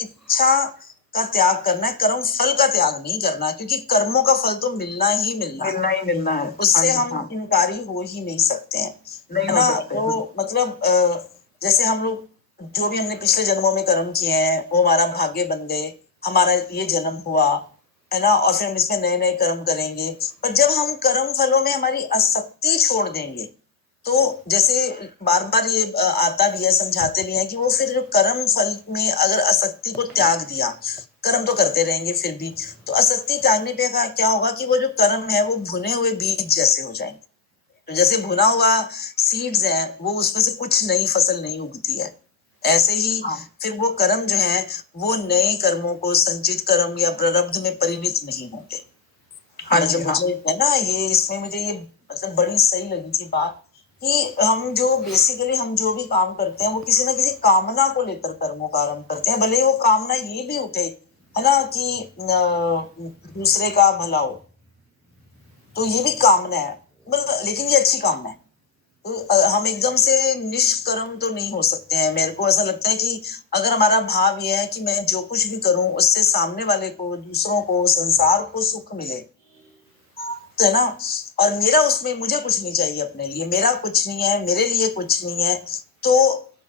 इच्छा का त्याग करना है, कर्म फल का त्याग नहीं करना, क्योंकि कर्मों का फल तो मिलना ही मिलना है, उससे हम इनकारी हो ही नहीं सकते हैं, है ना। तो मतलब जैसे हम लोग जो भी हमने पिछले जन्मों में कर्म किए हैं वो हमारा भाग्य बन गए, हमारा ये जन्म हुआ, है ना, और फिर हम इसमें नए नए कर्म करेंगे। पर जब हम कर्म फलों में हमारी आसक्ति छोड़ देंगे, तो जैसे बार बार ये आता भी है, समझाते भी हैं कि वो फिर जो कर्म फल में अगर आसक्ति को त्याग दिया, कर्म तो करते रहेंगे फिर भी, तो आसक्ति त्यागने पे क्या होगा कि वो जो कर्म है वो भुने हुए बीज जैसे हो जाएंगे। तो जैसे भुना हुआ सीड्स है, वो उसमें से कुछ नई फसल नहीं उगती है, ऐसे ही फिर वो कर्म जो है वो नए कर्मों को, संचित कर्म या प्रारब्ध में परिणित नहीं होंगे। मतलब मुझे है ना, ये इसमें मुझे ये मतलब बड़ी सही लगी थी बात कि हम जो बेसिकली हम जो भी काम करते हैं वो किसी ना किसी कामना को लेकर कर्मों का आरंभ करते हैं, भले ही वो कामना ये भी उठे, है ना, कि दूसरे का भला हो, तो ये भी कामना है, मतलब लेकिन ये अच्छी कामना है। तो हम एकदम से निष्कर्म तो नहीं हो सकते हैं। मेरे को ऐसा लगता है कि अगर हमारा भाव ये है कि मैं जो कुछ भी करूं उससे सामने वाले को, दूसरों को, संसार को सुख मिले, है ना, और मेरा उसमें, मुझे कुछ नहीं चाहिए अपने लिए, मेरा कुछ नहीं है, मेरे लिए कुछ नहीं है, तो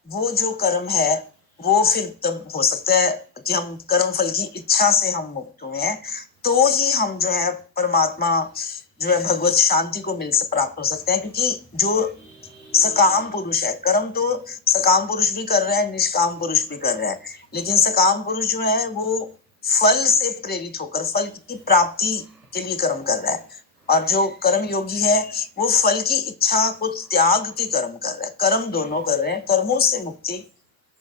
वो जो कर्म है वो फिर तब हो सकता है कि हम कर्म फल की इच्छा से हम मुक्त हुए हैं, तो ही हम जो है परमात्मा जो है भगवत शांति को प्राप्त हो सकते हैं। क्योंकि जो सकाम पुरुष है, कर्म तो सकाम पुरुष भी कर रहा है, निष्काम पुरुष भी कर रहा है, लेकिन सकाम पुरुष जो है वो फल से प्रेरित होकर फल की प्राप्ति के लिए कर्म कर रहा है, और जो कर्म योगी है वो फल की इच्छा को त्याग के कर्म कर रहा है। कर्म दोनों कर रहे हैं, कर्मों से मुक्ति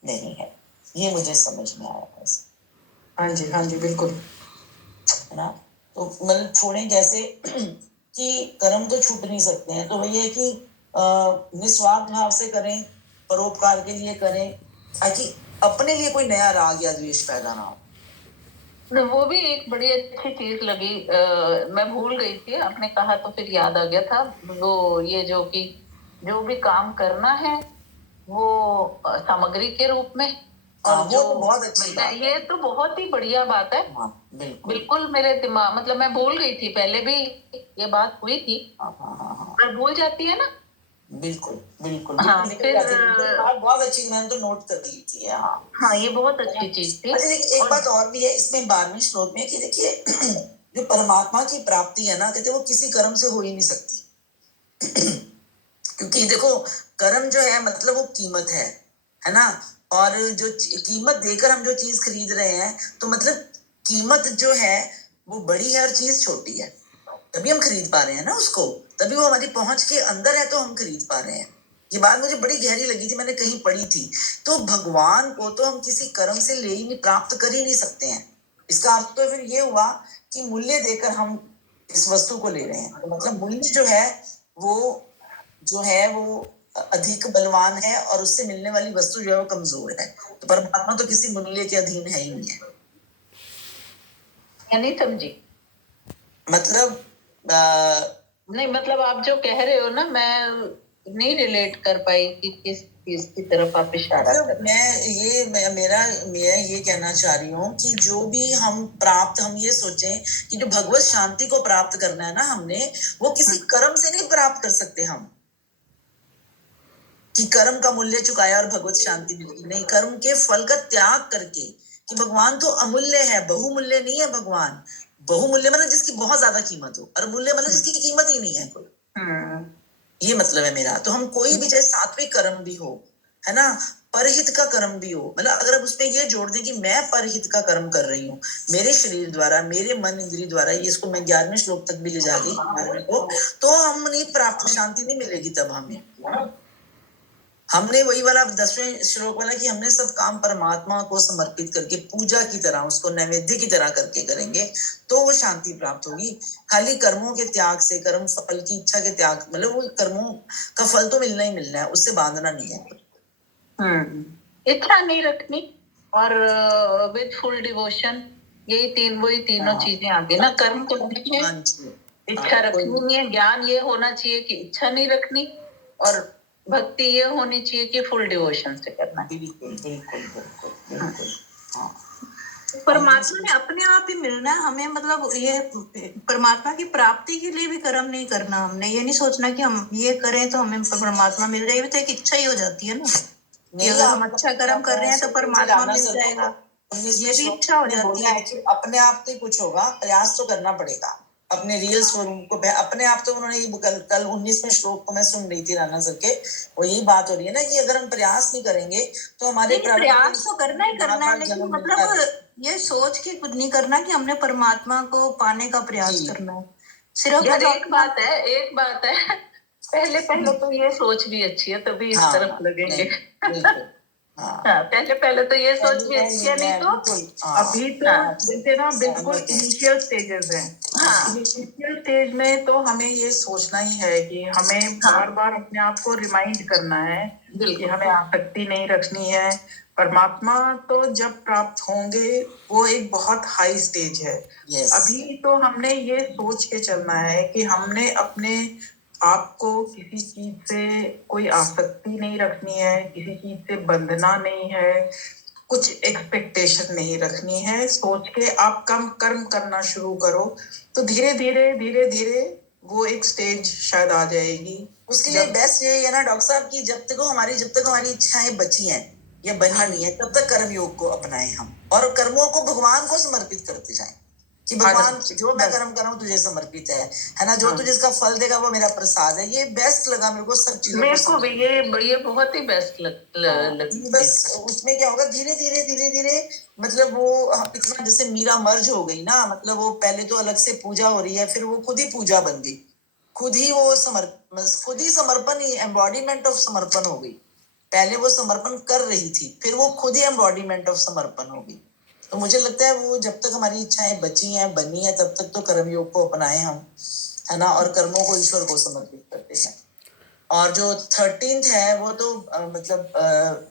नहीं है, ये मुझे समझ में आया है। हाँ जी बिल्कुल, है ना। तो मतलब छोड़ें कैसे कि कर्म तो छूट नहीं सकते हैं, तो वही है कि निस्वार्थ भाव से करें, परोपकार के लिए करें, ताकि अपने लिए कोई नया राग या द्वेष पैदा ना हो। वो भी एक बड़ी अच्छी चीज लगी, मैं भूल गई थी, आपने कहा तो फिर याद आ गया था। वो ये जो कि जो भी काम करना है वो सामग्री के रूप में, और वो तो बहुत अच्छी बात ये तो बहुत ही बढ़िया बात है। बिल्कुल मेरे दिमाग, मतलब मैं भूल गई थी, पहले भी ये बात हुई थी, पर भूल जाती है ना। बिल्कुल बिल्कुल, फिर बहुत अच्छी, मैंने तो नोट कर ली थी। हाँ ये बहुत अच्छी चीज थी। अच्छा एक बात और भी है इसमें 12वें श्लोक में कि देखिए जो परमात्मा की प्राप्ति है ना, कहते वो किसी कर्म से हो ही नहीं सकती क्योंकि देखो कर्म जो है मतलब वो कीमत है ना, और जो कीमत देकर हम जो चीज खरीद रहे हैं, तो मतलब कीमत जो है वो बड़ी है और चीज छोटी है, तभी हम खरीद पा रहे हैं ना उसको, तभी वो हमारी पहुंच के अंदर है तो हम खरीद पा रहे हैं। ये बात मुझे बड़ी गहरी लगी थी, मैंने कहीं पढ़ी थी। तो भगवान को तो हम किसी कर्म से ले ही नहीं, प्राप्त कर ही नहीं सकते हैं। इसका अर्थ तो फिर ये हुआ कि मूल्य देकर हम इस वस्तु को ले रहे हैं, तो मतलब मूल्य जो है वो अधिक बलवान है और उससे मिलने वाली वस्तु जो है वो कमजोर है। तो परमात्मा तो किसी मूल्य के अधीन है ही नहीं है। नहीं समझी, मतलब नहीं, मतलब आप जो कह रहे हो ना, मैं नहीं रिलेट कर पाई कि किस चीज की तरफ आप इशारा कर रहे हो। मैं ये कहना चाह रही हूँ कि जो भी हम ये सोचें कि जो भगवत शांति को प्राप्त करना है ना हमने, वो किसी कर्म से नहीं प्राप्त कर सकते हम, कि कर्म का मूल्य चुकाया और भगवत शांति मिलेगी, नहीं, कर्म के फल का त्याग करके, कि भगवान तो अमूल्य है, बहुमूल्य नहीं है भगवान। बहुमूल्य मतलब जिसकी बहुत ज्यादा कीमत हो, और मूल्य मतलब जिसकी कीमत ही नहीं है कोई। ये मतलब है मेरा। तो हम कोई भी, चाहे सात्विक कर्म भी हो, है ना, परहित का कर्म भी हो, मतलब अगर अब उसमें ये जोड़ दें कि मैं परहित का कर्म कर रही हूँ मेरे शरीर द्वारा, मेरे मन इंद्रिय द्वारा, ये इसको मैं 11वें श्लोक तक भी ले जाके तो हम नहीं प्राप्त, शांति नहीं मिलेगी तब हमें। हमने वही वाला 10वें श्लोक वाला कि हमने सब काम परमात्मा को समर्पित करके पूजा की तरह, उसको नैवेद्य की तरह करके करेंगे, तो वो शांति प्राप्त होगी। खाली कर्मों के त्याग से, कर्म फल की इच्छा के त्याग, मतलब वो कर्मों का फल तो मिलना ही मिलना है, उससे बांधना नहीं है। इच्छा नहीं रखनी और विद फुल डिवोशन, यही वही तीनों चीजें आगे ना। कर्म तो नहीं है, इच्छा रखनी नहीं है, ज्ञान ये होना चाहिए कि इच्छा नहीं रखनी, और भक्ति ये होनी चाहिए कि फुल डिवोशन से करना। बिल्कुल बिल्कुल बिल्कुल बिल्कुल। परमात्मा ने अपने आप ही मिलना है हमें, मतलब ये परमात्मा की प्राप्ति के लिए भी कर्म नहीं करना। हमने ये नहीं सोचना कि हम ये करें तो हमें परमात्मा मिल जाए, ये भी तो एक इच्छा ही हो जाती है ना कि अगर हम अच्छा कर्म कर रहे हैं तो परमात्मा मिल जाएगा, ये भी इच्छा हो जाती है कि अपने आप से कुछ होगा, प्रयास तो करना पड़ेगा अपने रियल स्वरूप को अपने आप। तो उन्होंने कल 19वें श्लोक को मैं सुन रही थी राणा सर के, वो यही बात हो रही है ना कि अगर हम प्रयास नहीं करेंगे तो हमारे प्रयास तो करना ही करना है, लेकिन मतलब ये सोच के कुछ नहीं करना कि हमने परमात्मा को पाने का प्रयास करना है। सिर्फ एक बात है पहले तो ये सोच भी अच्छी है, तभी इस तरफ लगेंगे। हाँ, पहले तो ये सोच भी अच्छी है, नहीं तो अभी तो जैसे ना बिल्कुल इनिशियल स्टेजेस है। इनिशियल स्टेज में तो हमें ये सोचना ही है कि हमें बार बार अपने आप को रिमाइंड करना है कि हमें आसक्ति नहीं रखनी है। परमात्मा तो जब प्राप्त होंगे वो एक बहुत हाई स्टेज है। अभी तो हमने ये सोच के चलना है कि हमने अपने आपको किसी चीज से कोई आसक्ति नहीं रखनी है, किसी चीज से बंधना नहीं है, कुछ एक्सपेक्टेशन नहीं रखनी है। सोच के आप कम कर्म करना शुरू करो तो धीरे धीरे वो एक स्टेज शायद आ जाएगी। उसके लिए बेस्ट यही है ना डॉक्टर साहब की जब तक हमारी इच्छाएं बची हैं, ये बनी नहीं है, तब तक कर्म योग को अपनाएं हम, और कर्मों को भगवान को समर्पित करते जाएं कि भगवान जो मैं कर्म कर रहा हूँ तुझे समर्पित है ना, जो तुझे इसका फल देगा वो मेरा प्रसाद है। ये बेस्ट लगा मेरे को सब चीजों को ये बहुत ही बेस्ट लगी। बस उसमें क्या होगा, धीरे धीरे मतलब वो इतना जैसे मीरा मर्ज हो गई ना, मतलब वो पहले तो अलग से पूजा हो रही है, फिर वो खुद ही पूजा बन गई, खुद ही समर्पण ही एम्बॉडीमेंट ऑफ समर्पण हो गई। पहले वो समर्पण कर रही थी, फिर वो खुद ही एम्बॉडीमेंट ऑफ समर्पण हो गई। तो मुझे लगता है वो जब तक हमारी इच्छाएं बची हैं, बनी है, तब तक तो कर्मयोग को अपनाएं हम, है ना, और कर्मों को ईश्वर को समर्पित करते हैं। और जो 13th है वो तो मतलब